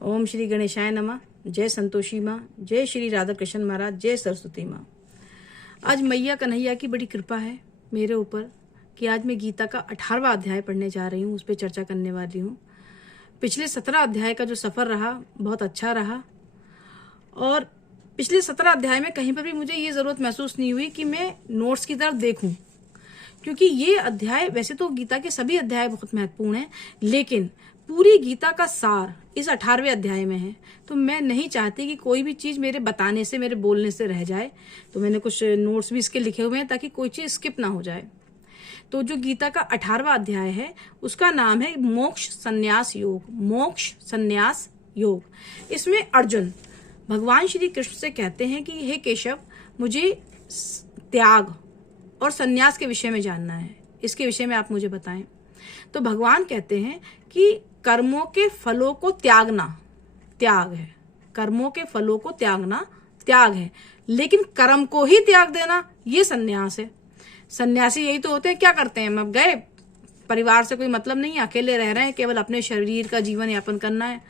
ओम श्री गणेशाय नमः। जय संतोषी माँ, जय श्री राधा कृष्ण महाराज, जय सरस्वती माँ। आज मैया कन्हैया की बड़ी कृपा है मेरे ऊपर कि आज मैं गीता का 18वां अध्याय पढ़ने जा रही हूँ, उस पर चर्चा करने वाली हूँ। पिछले 17 अध्याय का जो सफ़र रहा बहुत अच्छा रहा और पिछले 17 अध्याय में कहीं पर भी मुझे ये ज़रूरत महसूस नहीं हुई कि मैं नोट्स की तरफ देखूं, क्योंकि ये अध्याय, वैसे तो गीता के सभी अध्याय बहुत महत्वपूर्ण हैं, लेकिन पूरी गीता का सार इस 18वें अध्याय में है। तो मैं नहीं चाहती कि कोई भी चीज़ मेरे बताने से, मेरे बोलने से रह जाए। तो मैंने कुछ नोट्स भी इसके लिखे हुए हैं ताकि कोई चीज़ स्किप ना हो जाए। तो जो गीता का 18वां अध्याय है उसका नाम है मोक्ष संन्यास योग। मोक्ष संन्यास योग। इसमें अर्जुन भगवान श्री कृष्ण से कहते हैं कि हे केशव, मुझे त्याग और संन्यास के विषय में जानना है, इसके विषय में आप मुझे बताएं। तो भगवान कहते हैं कि कर्मों के फलों को त्यागना त्याग है, कर्मों के फलों को त्यागना त्याग है, लेकिन कर्म को ही त्याग देना ये संन्यास है। सन्यासी यही तो होते हैं, क्या करते हैं, अब गए, परिवार से कोई मतलब नहीं, अकेले रह रहे हैं, केवल अपने शरीर का जीवन यापन करना है।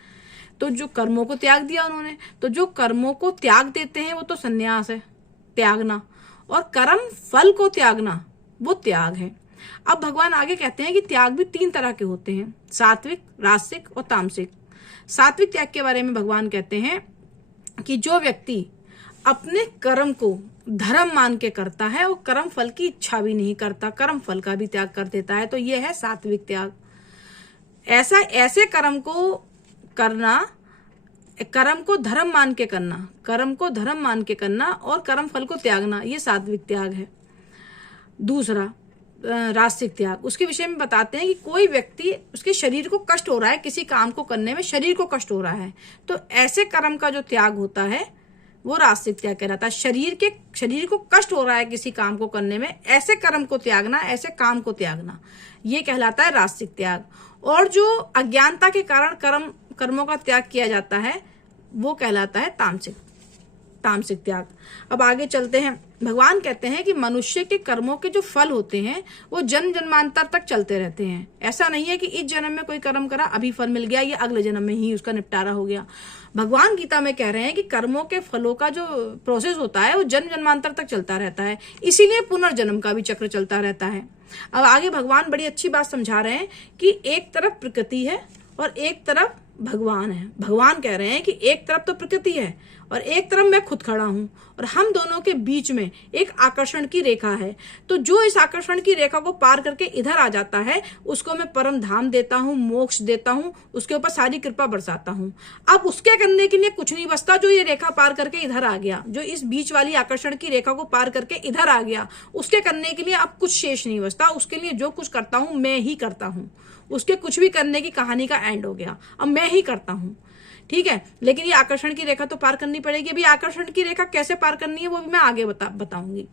तो जो कर्मों को त्याग दिया उन्होंने, तो जो कर्मों को त्याग देते हैं वो तो सन्यास है, त्यागना। और कर्म फल को त्यागना वो त्याग है। अब भगवान आगे कहते हैं कि त्याग भी 3 तरह के होते हैं, सात्विक, राजसिक और तामसिक। सात्विक त्याग के बारे में भगवान कहते हैं कि जो व्यक्ति अपने कर्म को धर्म मान के करता है और कर्म फल की इच्छा भी नहीं करता, कर्म फल का भी त्याग कर देता है, तो यह है सात्विक त्याग। ऐसे कर्म को करना, कर्म को धर्म मान के करना, कर्म को धर्म मान के करना और कर्म फल को त्यागना, ये सात्विक त्याग है। दूसरा राजसिक त्याग, उसके विषय में बताते हैं कि कोई व्यक्ति, उसके शरीर को कष्ट हो रहा है, किसी काम को करने में शरीर को कष्ट हो रहा है, तो ऐसे कर्म का जो त्याग होता है वो राजसिक त्याग कहलाता है। शरीर को कष्ट हो रहा है किसी काम को करने में, ऐसे कर्म को त्यागना, ऐसे काम को त्यागना, ये कहलाता है राजसिक त्याग। और जो अज्ञानता के कारण कर्मों का त्याग किया जाता है वो कहलाता है तामसिक त्याग। अब आगे चलते हैं। भगवान कहते हैं कि मनुष्य के कर्मों के जो फल होते हैं वो जन्म जन्मांतर तक चलते रहते हैं। ऐसा नहीं है कि इस जन्म में कोई कर्म करा, अभी फल मिल गया, ये अगले जन्म में ही उसका निपटारा हो गया। भगवान गीता में कह रहे हैं कि कर्मों के फलों का जो प्रोसेस होता है वो जन्म जन्मांतर तक चलता रहता है, इसीलिए पुनर्जन्म का भी चक्र चलता रहता है। अब आगे भगवान बड़ी अच्छी बात समझा रहे हैं कि एक तरफ प्रकृति है और एक तरफ भगवान है। भगवान कह रहे हैं कि एक तरफ तो प्रकृति है और एक तरफ मैं खुद खड़ा हूं, और हम दोनों के बीच में एक आकर्षण की रेखा है। तो जो इस आकर्षण की रेखा को पार करके इधर आ जाता है उसको मैं परम धाम देता हूं, मोक्ष देता हूं, उसके ऊपर सारी कृपा बरसाता हूं। अब उसके करने के लिए कुछ नहीं बचता, जो ये रेखा पार करके इधर आ गया, जो इस बीच वाली आकर्षण की रेखा को पार करके इधर आ गया, उसके करने के लिए अब कुछ शेष नहीं बचता। उसके लिए जो कुछ करता हूं मैं ही करता हूं, उसके कुछ भी करने की कहानी का एंड हो गया, अब मैं ही करता हूं। ठीक है, लेकिन ये आकर्षण की रेखा तो पार करनी पड़ेगी। अभी आकर्षण की रेखा कैसे पार करनी है वो भी मैं आगे बताऊंगी।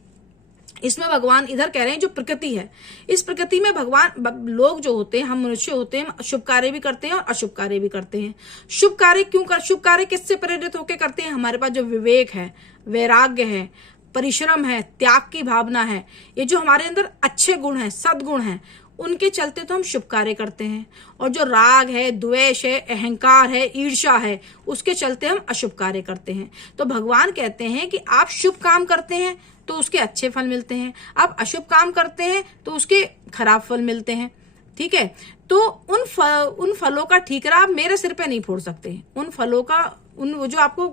इसमें भगवान इधर कह रहे हैं जो प्रकृति है, इस प्रकृति में भगवान, लोग जो होते हैं, हम मनुष्य होते हैं, शुभ कार्य भी करते हैं और अशुभ कार्य भी करते हैं। शुभ कार्य किससे प्रेरित होकर करते हैं? हमारे पास जो विवेक है, वैराग्य है, परिश्रम है, त्याग की भावना है, ये जो हमारे अंदर अच्छे गुण हैं, सद्गुण हैं, उनके चलते तो हम शुभ कार्य करते हैं। और जो राग है, द्वेष है, अहंकार है, ईर्ष्या है, उसके चलते हम अशुभ कार्य करते हैं। तो भगवान कहते हैं कि आप शुभ काम करते हैं तो उसके अच्छे फल मिलते हैं, आप अशुभ काम करते हैं तो उसके खराब फल मिलते हैं। ठीक है, तो उन फलों का ठीकरा आप मेरे सिर पे नहीं फोड़ सकते। उन फलों का, जो आपको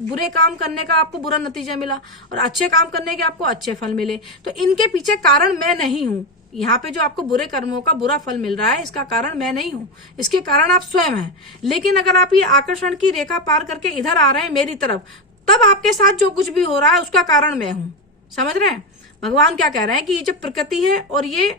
बुरे काम करने का आपको बुरा नतीजा मिला और अच्छे काम करने के आपको अच्छे फल मिले, तो इनके पीछे कारण मैं नहीं हूं। यहाँ पे जो आपको बुरे कर्मों का बुरा फल मिल रहा है, इसका कारण मैं नहीं हूं, इसके कारण आप स्वयं हैं। लेकिन अगर आप ये आकर्षण की रेखा पार करके इधर आ रहे हैं मेरी तरफ, तब आपके साथ जो कुछ भी हो रहा है उसका कारण मैं हूं। समझ रहे हैं भगवान क्या कह रहे हैं कि ये जब प्रकृति है और ये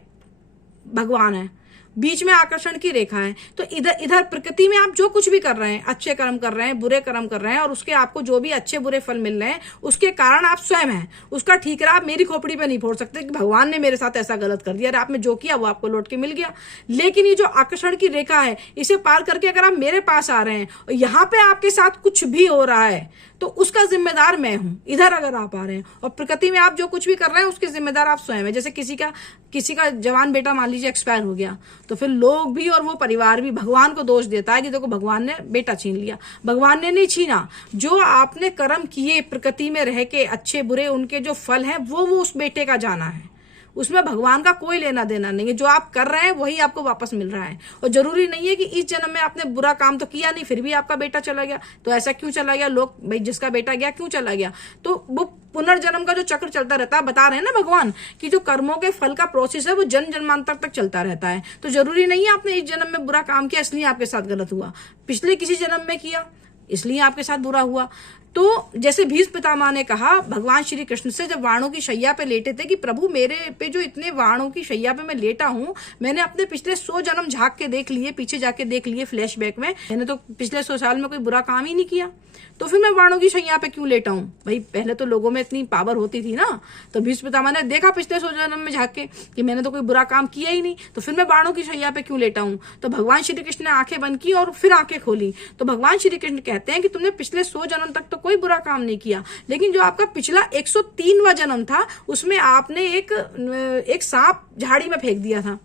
भगवान है, बीच में आकर्षण की रेखा है, तो इधर प्रकृति में आप जो कुछ भी कर रहे हैं, अच्छे कर्म कर रहे हैं, बुरे कर्म कर रहे हैं, और उसके आपको जो भी अच्छे बुरे फल मिल रहे हैं उसके कारण आप स्वयं हैं। उसका ठीकरा आप मेरी खोपड़ी पे नहीं फोड़ सकते कि भगवान ने मेरे साथ ऐसा गलत कर दिया, आपने जो किया वो आपको लौट के मिल गया। लेकिन ये जो आकर्षण की रेखा है, इसे पार करके अगर आप मेरे पास आ रहे हैं और यहाँ पे आपके साथ कुछ भी हो रहा है, तो उसका जिम्मेदार मैं हूं। इधर अगर आप आ रहे हैं और प्रकृति में आप जो कुछ भी कर रहे हैं उसके जिम्मेदार आप स्वयं है। जैसे किसी का जवान बेटा मान लीजिए एक्सपायर हो गया, तो फिर लोग भी और वो परिवार भी भगवान को दोष देता है कि देखो भगवान ने बेटा छीन लिया। भगवान ने नहीं छीना, जो आपने कर्म किए प्रकृति में रह के अच्छे बुरे, उनके जो फल हैं वो उस बेटे का जाना है। उसमें भगवान का कोई लेना देना नहीं है। जो आप कर रहे हैं वही आपको वापस मिल रहा है। और जरूरी नहीं है कि इस जन्म में आपने बुरा काम तो किया नहीं फिर भी आपका बेटा चला गया, तो ऐसा क्यों चला गया। लोग भाई जिसका बेटा गया क्यों चला गया, तो वो पुनर्जन्म का जो चक्र चलता रहता है, बता रहे हैं ना भगवान कि जो कर्मों के फल का प्रोसेस है वो जन्म जन्मांतर तक चलता रहता है। तो जरूरी नहीं है आपने इस जन्म में बुरा काम किया इसलिए आपके साथ गलत हुआ, पिछले किसी जन्म में किया इसलिए आपके साथ बुरा हुआ। तो जैसे भीष्म पितामह ने कहा भगवान श्री कृष्ण से जब वाणों की शैया पे लेटे थे कि प्रभु मेरे पे जो इतने वाणों की शैया पे मैं लेटा हूं, मैंने अपने पिछले 100 जन्म झांक के देख लिए, पीछे जाके देख लिए फ्लैशबैक में, मैंने तो पिछले 100 साल में कोई बुरा काम ही नहीं किया, तो फिर मैं वाणों की शैया पे क्यों लेटा हूं। भाई पहले तो लोगों में इतनी पावर होती थी ना, तो भीष्म पितामह ने देखा पिछले 100 जन्म में झांक के कि मैंने तो कोई बुरा काम किया ही नहीं, तो फिर मैं वाणों की शैया पे क्यों लेटा हूं। तो भगवान श्री कृष्ण ने आंखें बंद की और फिर आंखें खोली, तो भगवान श्री कृष्ण कहते हैं कि तुमने पिछले 100 जन्म तक तो कोई बुरा काम नहीं किया, लेकिन जो आपका पिछला 103वां जन्म था उसमें आपने एक सांप झाड़ी में फेंक दिया था,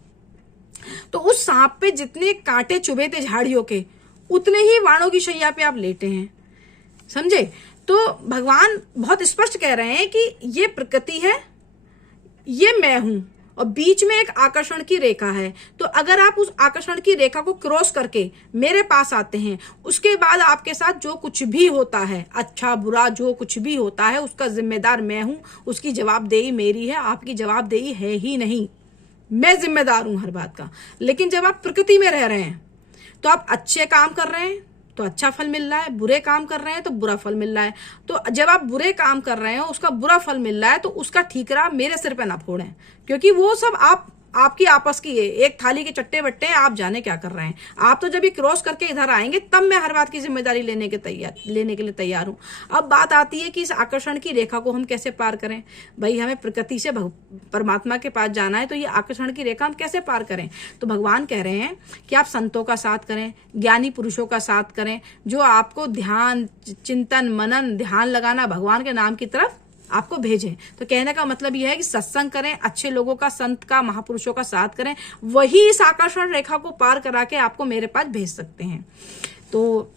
तो उस सांप पे जितने कांटे चुभे थे झाड़ियों के उतने ही वाणों की शैया पे आप लेटे हैं, समझे। तो भगवान बहुत स्पष्ट कह रहे हैं कि ये प्रकृति है, ये मैं हूं और बीच में एक आकर्षण की रेखा है। तो अगर आप उस आकर्षण की रेखा को क्रॉस करके मेरे पास आते हैं, उसके बाद आपके साथ जो कुछ भी होता है, अच्छा बुरा जो कुछ भी होता है, उसका जिम्मेदार मैं हूं, उसकी जवाबदेही मेरी है, आपकी जवाबदेही है ही नहीं। मैं जिम्मेदार हूं हर बात का। लेकिन जब आप प्रकृति में रह रहे हैं तो आप अच्छे काम कर रहे हैं तो अच्छा फल मिल रहा है, बुरे काम कर रहे हैं तो बुरा फल मिल रहा है। तो जब आप बुरे काम कर रहे हो उसका बुरा फल मिल रहा है तो उसका ठीकरा मेरे सिर पे ना फोड़ें, क्योंकि वो सब आपकी आपस की है, एक थाली के चट्टे बट्टे हैं, आप जाने क्या कर रहे हैं। आप तो जब ये क्रॉस करके इधर आएंगे तब मैं हर बात की जिम्मेदारी लेने के लिए तैयार हूं। अब बात आती है कि इस आकर्षण की रेखा को हम कैसे पार करें। भाई हमें प्रकृति से परमात्मा के पास जाना है, तो ये आकर्षण की रेखा हम कैसे पार करें। तो भगवान कह रहे हैं कि आप संतों का साथ करें, ज्ञानी पुरुषों का साथ करें, जो आपको ध्यान, चिंतन, मनन, ध्यान लगाना भगवान के नाम की तरफ आपको भेजें। तो कहने का मतलब यह है कि सत्संग करें, अच्छे लोगों का, संत का, महापुरुषों का साथ करें, वही इस आकर्षण रेखा को पार करा के आपको मेरे पास भेज सकते हैं। तो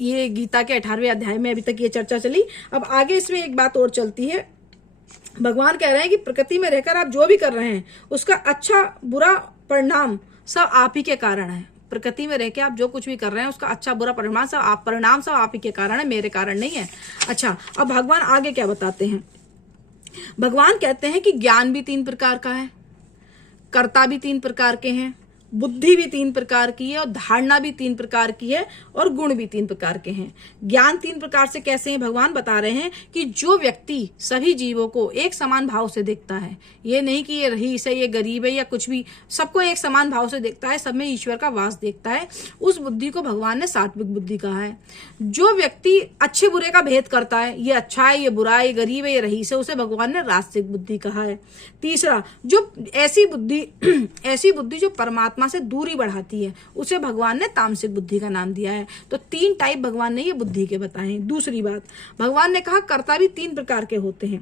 ये गीता के 18वें अध्याय में अभी तक ये चर्चा चली। अब आगे इसमें एक बात और चलती है। भगवान कह रहे हैं कि प्रकृति में रहकर आप जो भी कर रहे हैं उसका अच्छा बुरा परिणाम सब आप ही के कारण है। प्रकृति में रह के आप जो कुछ भी कर रहे हैं उसका अच्छा बुरा परिणाम सब आप ही के कारण है, मेरे कारण नहीं है। अच्छा, अब भगवान आगे क्या बताते हैं। भगवान कहते हैं कि ज्ञान भी 3 प्रकार का है, कर्ता भी 3 प्रकार के हैं, बुद्धि भी 3 प्रकार की है और धारणा भी 3 प्रकार की है और गुण भी 3 प्रकार के हैं। ज्ञान 3 प्रकार से कैसे हैं भगवान बता रहे हैं कि जो व्यक्ति सभी जीवों को एक समान भाव से देखता है, ये नहीं कि ये रईस है, ये गरीब है या कुछ भी, सबको एक समान भाव से देखता है, सब में ईश्वर का वास देखता है, उस बुद्धि को भगवान ने सात्विक बुद्धि कहा है। जो व्यक्ति अच्छे बुरे का भेद करता है, ये अच्छा है, ये बुरा है, ये गरीब है, ये रईस है, उसे भगवान ने राजसिक बुद्धि कहा है। तीसरा, जो ऐसी बुद्धि जो परमात्मा से दूरी बढ़ाती है, उसे भगवान ने तामसिक बुद्धि का नाम दिया है। तो 3 टाइप भगवान ने ये बुद्धि के बताए। दूसरी बात, भगवान ने कहा कर्ता भी 3 प्रकार के होते हैं।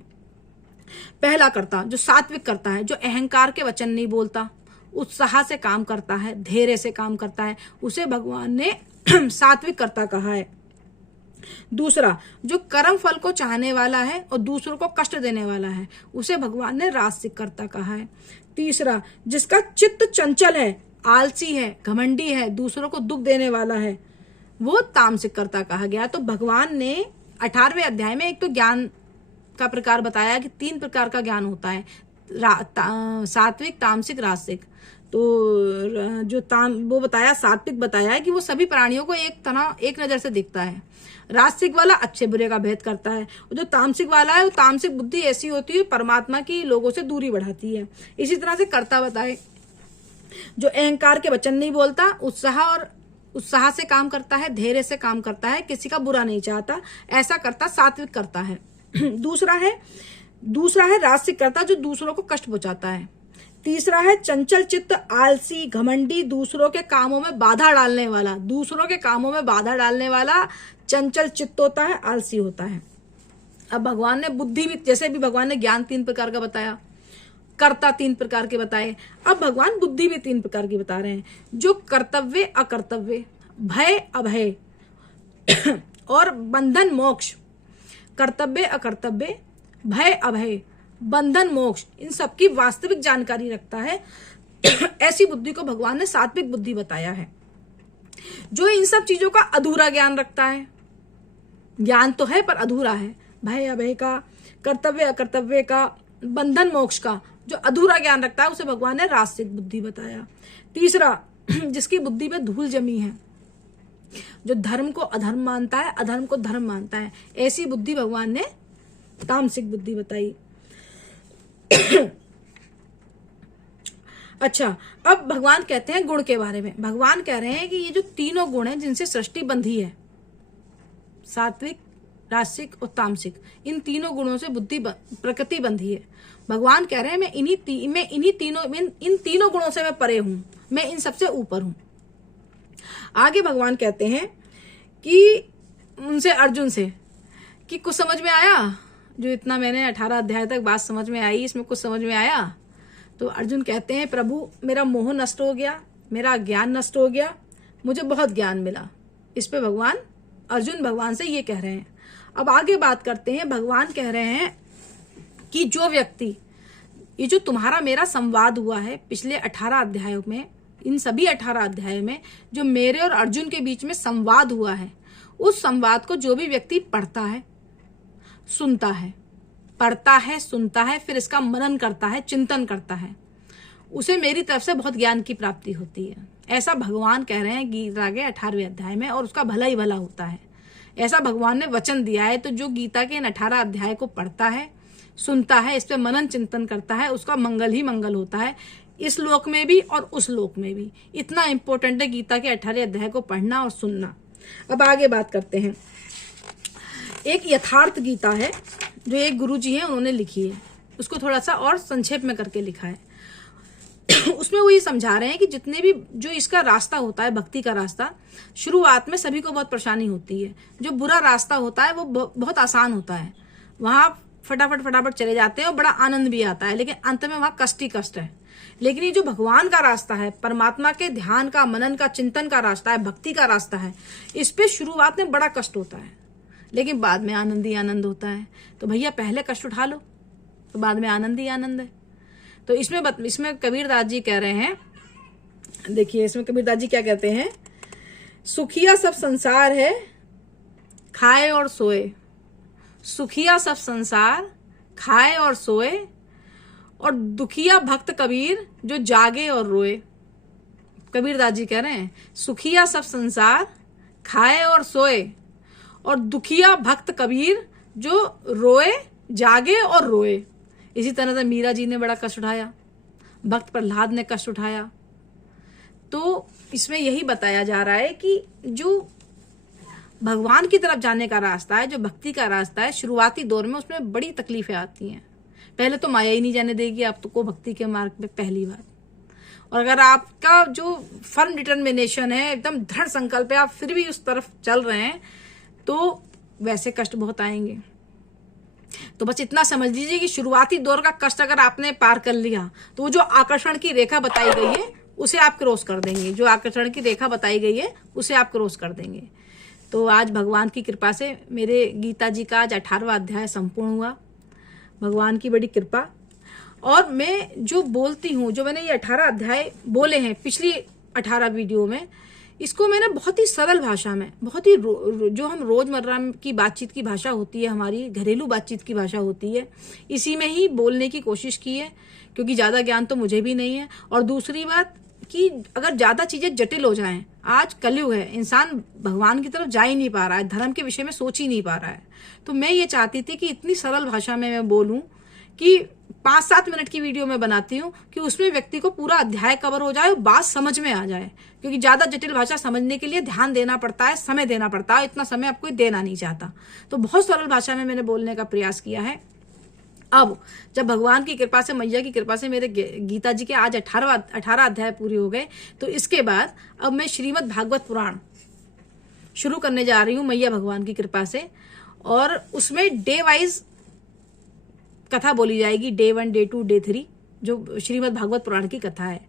पहला कर्ता जो सात्विक करता है, जो अहंकार के वचन नहीं बोलता, उत्साह से काम करता है, धैर्य से काम करता है, उसे भगवान ने सात्विक कर्ता कहा है। दूसरा, जो कर्म फल को चाहने वाला है और दूसरों को कष्ट देने वाला है, उसे भगवान ने राजसिक कर्ता कहा है। तीसरा, जिसका चित्त चंचल है, आलसी है, घमंडी है, दूसरों को दुख देने वाला है, वो तामसिक कर्ता कहा गया। तो भगवान ने 18वें अध्याय में एक तो ज्ञान का प्रकार बताया कि 3 प्रकार का ज्ञान होता है, सात्विक, तामसिक, राजसिक। तो जो वो बताया, सात्विक बताया है कि वो सभी प्राणियों को एक नजर से दिखता है, राजसिक वाला अच्छे बुरे का भेद करता है, और जो तामसिक वाला है वो तामसिक बुद्धि ऐसी होती है परमात्मा की लोगों से दूरी बढ़ाती है। इसी तरह से कर्ता बताए, जो अहंकार के वचन नहीं बोलता, उत्साह से काम करता है, धैर्य से काम करता है, किसी का बुरा नहीं चाहता, ऐसा कर्ता सात्विक करता है। दूसरा है राजसिक कर्ता, जो दूसरों को कष्ट पहुंचाता है। तीसरा है चंचल चित्त, आलसी, घमंडी, दूसरों के कामों में बाधा डालने वाला। दूसरों के कामों में बाधा डालने वाला चंचल चित्त होता है, आलसी होता है। अब भगवान ने बुद्धि भी, जैसे भी भगवान ने ज्ञान 3 प्रकार का बताया, कर्ता 3 प्रकार के बताए, अब भगवान बुद्धि भी 3 प्रकार की बता रहे हैं, जो कर्तव्य अकर्तव्य, भय अभय और बंधन मोक्ष। कर्तव्य अकर्तव्य, भय अभय, बंधन मोक्ष, इन सबकी वास्तविक जानकारी रखता है। ऐसी बुद्धि को भगवान ने सात्विक बुद्धि बताया है। जो इन सब चीजों का अधूरा ज्ञान रखता है, ज्ञान तो है पर अधूरा है, भय अभय का, कर्तव्य अकर्तव्य का, बंधन मोक्ष का जो अधूरा ज्ञान रखता है, उसे भगवान ने रास्तिक बुद्धि बताया। तीसरा, जिसकी बुद्धि में धूल जमी है, जो धर्म को अधर्म मानता है, अधर्म को धर्म मानता है, ऐसी बुद्धि भगवान ने तामसिक बुद्धि बताई। अच्छा, अब भगवान कहते हैं गुण के बारे में। भगवान कह रहे हैं कि ये जो तीनों गुण हैं जिनसे सृष्टि बंधी है, सात्विक, राजसिक और तामसिक, इन तीनों गुणों से बुद्धि प्रकृति बंधी है। भगवान कह रहे हैं मैं इन तीनों गुणों से मैं परे हूं, मैं इन सबसे ऊपर हूं। आगे भगवान कहते हैं कि उनसे, अर्जुन से, कि कुछ समझ में आया? जो इतना मैंने 18 अध्याय तक बात समझ में आई, इसमें कुछ समझ में आया? तो अर्जुन कहते हैं प्रभु मेरा मोह नष्ट हो गया, मेरा ज्ञान नष्ट हो गया, मुझे बहुत ज्ञान मिला। इस पे अर्जुन भगवान से ये कह रहे हैं। अब आगे बात करते हैं। भगवान कह रहे हैं कि जो व्यक्ति, ये जो तुम्हारा मेरा संवाद हुआ है पिछले 18 अध्यायों में, इन सभी 18 अध्यायों में जो मेरे और अर्जुन के बीच में संवाद हुआ है, उस संवाद को जो भी व्यक्ति पढ़ता है, सुनता है, पढ़ता है, सुनता है, फिर इसका मनन करता है, चिंतन करता है, उसे मेरी तरफ से बहुत ज्ञान की प्राप्ति होती है। ऐसा भगवान कह रहे हैं गीता के 18वें अध्याय में, और उसका भला ही भला होता है, ऐसा भगवान ने वचन दिया है। तो जो गीता के इन 18 अध्याय को पढ़ता है, सुनता है, इस पे मनन चिंतन करता है, उसका मंगल ही मंगल होता है, इस लोक में भी और उस लोक में भी। इतना इंपॉर्टेंट है गीता के 18 अध्याय को पढ़ना और सुनना। अब आगे बात करते हैं। एक यथार्थ गीता है जो एक गुरुजी हैं उन्होंने लिखी है, उसको थोड़ा सा और संक्षेप में करके लिखा है। उसमें वो ये समझा रहे हैं कि जितने भी जो इसका रास्ता होता है, भक्ति का रास्ता, शुरुआत में सभी को बहुत परेशानी होती है। जो बुरा रास्ता होता है वो बहुत आसान होता है, वहां फटाफट चले जाते हैं और बड़ा आनंद भी आता है, लेकिन अंत में वहां कष्ट ही कष्ट है। लेकिन ये जो भगवान का रास्ता है, परमात्मा के ध्यान का, मनन का, चिंतन का रास्ता है, भक्ति का रास्ता है, इस पे शुरुआत में बड़ा कष्ट होता है, लेकिन बाद में आनंद ही आनंद होता है। तो भैया पहले कष्ट उठा लो, तो बाद में आनंद ही आनंद है। तो इसमें कबीरदास जी कह रहे हैं, देखिए इसमें कबीरदास जी क्या कहते हैं, सुखिया सब संसार है खाए और सोए, सुखिया सब संसार खाए और सोए, और दुखिया भक्त कबीर जो जागे और रोए। कबीरदास जी कह रहे हैं सुखिया सब संसार खाए और सोए, और दुखिया भक्त कबीर जो रोए, जागे और रोए। इसी तरह से मीरा जी ने बड़ा कष्ट उठाया, भक्त प्रहलाद ने कष्ट उठाया। तो इसमें यही बताया जा रहा है कि जो भगवान की तरफ जाने का रास्ता है, जो भक्ति का रास्ता है, शुरुआती दौर में उसमें बड़ी तकलीफें आती हैं। पहले तो माया ही नहीं जाने देगी आपको भक्ति के मार्ग में, पहली बात। और अगर आपका जो फर्म डिटर्मिनेशन है, एकदम दृढ़ संकल्प है, आप फिर भी उस तरफ चल रहे हैं, तो वैसे कष्ट बहुत आएंगे। तो बस इतना समझ लीजिए कि शुरुआती दौर का कष्ट अगर आपने पार कर लिया, तो वो जो आकर्षण की रेखा बताई गई है उसे आप क्रॉस कर देंगे। जो आकर्षण की रेखा बताई गई है उसे आप क्रॉस कर देंगे। तो आज भगवान की कृपा से मेरे गीता जी का आज 18वां अध्याय संपूर्ण हुआ, भगवान की बड़ी कृपा। और मैं जो बोलती हूँ, जो मैंने ये 18 अध्याय बोले हैं पिछली 18 वीडियो में, इसको मैंने बहुत ही सरल भाषा में, बहुत ही जो हम रोजमर्रा की बातचीत की भाषा होती है, हमारी घरेलू बातचीत की भाषा होती है, इसी में ही बोलने की कोशिश की है, क्योंकि ज्यादा ज्ञान तो मुझे भी नहीं है। और दूसरी बात कि अगर ज्यादा चीजें जटिल हो जाएं, आज कलयुग है, इंसान भगवान की तरफ जा ही नहीं पा रहा है, धर्म के विषय में सोच ही नहीं पा रहा है। तो मैं ये चाहती थी कि इतनी सरल भाषा में मैं बोलूं कि 5-7 मिनट की वीडियो में बनाती हूँ कि उसमें व्यक्ति को पूरा अध्याय कवर हो जाए और बात समझ में आ जाए। क्योंकि ज्यादा जटिल भाषा समझने के लिए ध्यान देना पड़ता है, समय देना पड़ता है, इतना समय आप कोई देना नहीं चाहता। तो बहुत सरल भाषा में मैंने बोलने का प्रयास किया है। अब जब भगवान की कृपा से, मैया की कृपा से मेरे गीता जी के आज 18 अध्याय पूरे हो गए, तो इसके बाद अब मैं श्रीमद् भागवत पुराण शुरू करने जा रही हूँ मैया भगवान की कृपा से। और उसमें डे वाइज कथा बोली जाएगी, डे 1, डे 2, डे 3, जो श्रीमद् भागवत पुराण की कथा है।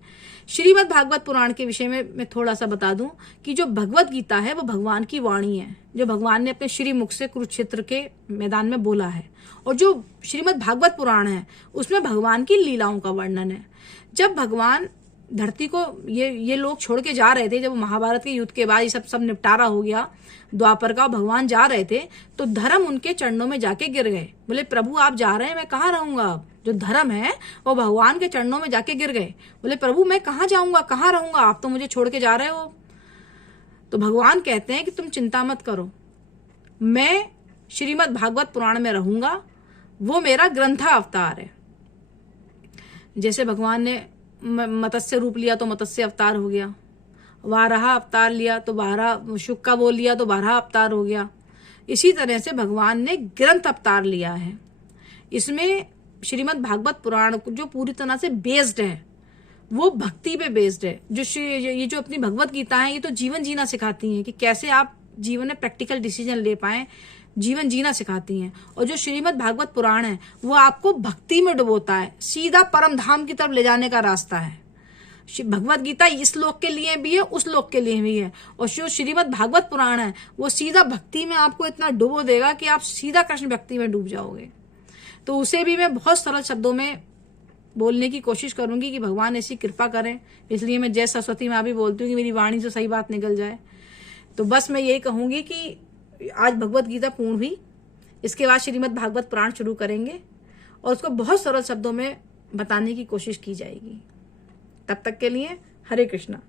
श्रीमद् भागवत पुराण के विषय में मैं थोड़ा सा बता दूं कि जो भगवत गीता है वो भगवान की वाणी है, जो भगवान ने अपने श्री मुख से कुरुक्षेत्र के मैदान में बोला है। और जो श्रीमद् भागवत पुराण है उसमें भगवान की लीलाओं का वर्णन है। जब भगवान धरती को ये लोग छोड़ के जा रहे थे, जब महाभारत के युद्ध के बाद ये सब निपटारा हो गया द्वापर का, भगवान जा रहे थे, तो धर्म उनके चरणों में जाके गिर गए। बोले प्रभु आप जा रहे हैं, मैं कहाँ रहूंगा। अब जो धर्म है वो भगवान के चरणों में जाके गिर गए। बोले प्रभु मैं कहाँ जाऊंगा, कहाँ रहूंगा, आप तो मुझे छोड़ के जा रहे हो। तो भगवान कहते हैं कि तुम चिंता मत करो, मैं श्रीमद् भागवत पुराण में रहूंगा, वो मेरा ग्रंथा अवतार है। जैसे भगवान ने मत्स्य रूप लिया तो मत्स्य अवतार हो गया, वाराह अवतार लिया तो वाराह, शुक का बोल लिया तो वाराह अवतार हो गया। इसी तरह से भगवान ने ग्रंथ अवतार लिया है। इसमें श्रीमद् भागवत पुराण जो पूरी तरह से बेस्ड है, वो भक्ति पे बेस्ड है। ये जो अपनी भगवत गीता है ये तो जीवन जीना सिखाती हैं कि कैसे आप जीवन में प्रैक्टिकल डिसीजन ले पाएं, जीवन जीना सिखाती हैं। और जो श्रीमद् भागवत पुराण है वो आपको भक्ति में डुबोता है, सीधा परम धाम की तरफ ले जाने का रास्ता है। भगवत गीता इस लोक के लिए भी है, उस लोक के लिए भी है। और जो श्रीमद् भागवत पुराण है वो सीधा भक्ति में आपको इतना डुबो देगा कि आप सीधा कृष्ण भक्ति में डूब जाओगे। तो उसे भी मैं बहुत सरल शब्दों में बोलने की कोशिश करूंगी कि भगवान ऐसी कृपा करें। इसलिए मैं जय सरस्वती माँ भी बोलती हूँ कि मेरी वाणी से सही बात निकल जाए। तो बस मैं यही कहूंगी कि आज भगवत गीता पूर्ण हुई, इसके बाद श्रीमद् भागवत पुराण शुरू करेंगे और उसको बहुत सरल शब्दों में बताने की कोशिश की जाएगी। तब तक के लिए हरे कृष्णा।